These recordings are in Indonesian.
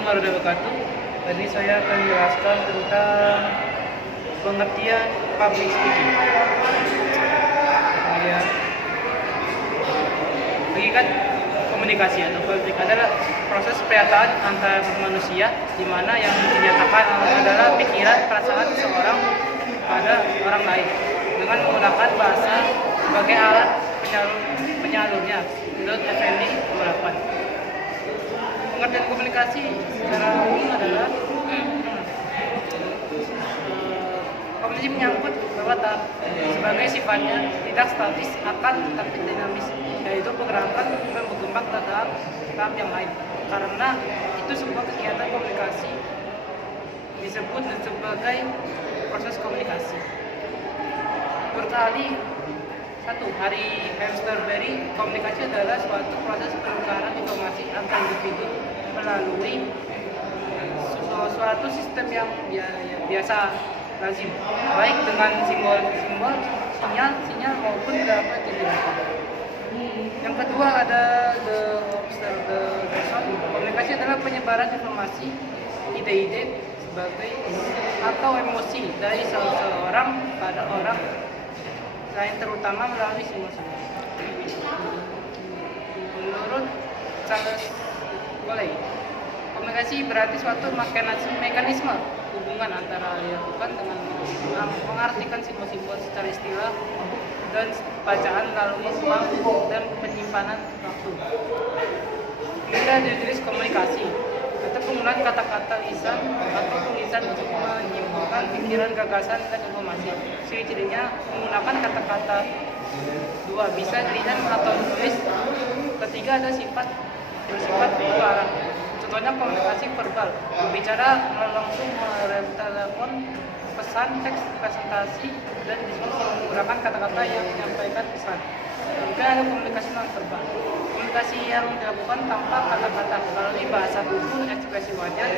Assalamualaikum warahmatullahi wabarakatuh. Tadi saya akan menjelaskan tentang pengertian public speaking. Ya, hakikat komunikasi atau public adalah proses pernyataan antar manusia di mana yang dinyatakan adalah pikiran perasaan seseorang pada orang lain dengan menggunakan bahasa sebagai alat penyalurnya. Menurut Effendi nomor 8. Pengertian komunikasi secara umum adalah komunikasi menyangkut bahwa sebagai sifatnya tidak statis akan tapi dinamis, yaitu pergerakan dan berkembang terhadap tahap yang lain. Karena itu sebuah kegiatan komunikasi disebut sebagai proses komunikasi. Menurut Harry Hamsterberry, komunikasi adalah suatu proses penukaran informasi antar individu melalui suatu sistem yang biasa lazim, baik dengan simbol-simbol, sinyal maupun beberapa tindakan. Yang kedua ada the person. Komunikasi adalah penyebaran informasi, ide-ide sebagai atau emosi dari seseorang pada orang lain, terutama melalui simbol-simbol. Menurut Charles Coley, komunikasi berarti suatu mekanisme hubungan antara dilakukan dengan mengartikan simbol-simbol secara istilah dan bacaan melalui ruang dan penyimpanan waktu. Kemudian ada jenis komunikasi atau penggunaan kata-kata lisan atau tulisan untuk menyimpulkan pikiran, gagasan, dan informasi. Ciri-cirinya menggunakan kata-kata dua, bisa lisan atau tulis. Ketiga ada bersifat dua arah. Contohnya komunikasi verbal, berbicara langsung melalui telepon, pesan, teks, presentasi, dan diskusi menggunakan kata-kata yang menyampaikan pesan. Juga ada komunikasi non-verbal, komunikasi yang dilakukan tanpa kata-kata melalui bahasa tubuh, ekspresi wajah,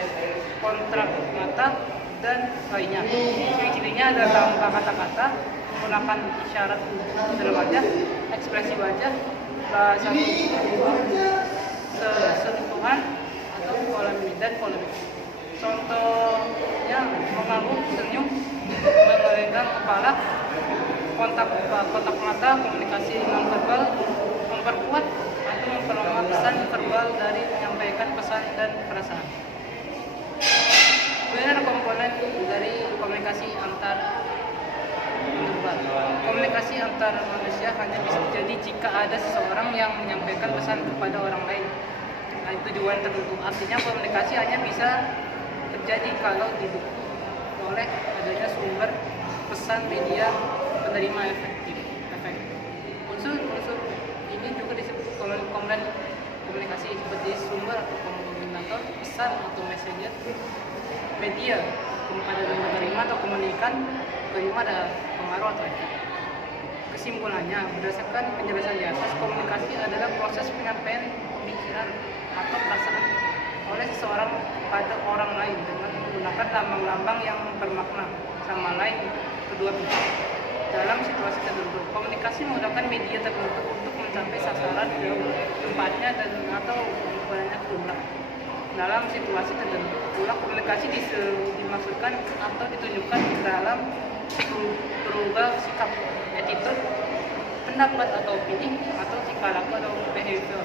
kontak mata, dan lainnya. Ciri-cirinya ada tanpa kata-kata, menggunakan isyarat tubuh dan wajah, ekspresi wajah, bahasa tubuh, sentuhan, atau polemik. Contohnya mengangguk, senyum, menggelenggang kepala, kontak mata, komunikasi non-verbal, memperkuat atau memperlemah pesan verbal dari menyampaikan pesan dan perasaan. Kemudian ada komponen dari komunikasi antar verbal. Komunikasi antar manusia hanya bisa terjadi jika ada seseorang yang menyampaikan pesan kepada orang lain. Tujuan tertentu, artinya komunikasi hanya bisa terjadi kalau didukung oleh adanya sumber pesan media penerima efektif. Unsur ini juga disebut komponen komunikasi seperti sumber atau komunikator, pesan atau messenger, media pada penerima atau komunikan, penerima ada pengaruh atau efek. Kesimpulannya, berdasarkan penjelasan di atas, komunikasi adalah proses penyampaian pikiran atau perasaan oleh seseorang pada orang lain dengan menggunakan lambang-lambang yang bermakna sama lain kedua pihak. Dalam situasi tertentu, komunikasi menggunakan media tertentu untuk mencapai sasaran tempatnya dan atau ukurannya jumlah. Dalam situasi tertentu, pula komunikasi dimaksudkan atau ditunjukkan dalam berubah sikap, attitude, pendapat atau opini, atau tingkah laku atau behavior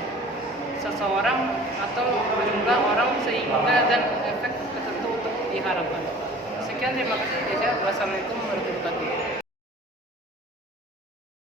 seseorang atau jumlah orang sehingga dan efek tertentu untuk diharapkan. Sekian, terima kasih. Wassalamualaikum warahmatullahi wabarakatuh.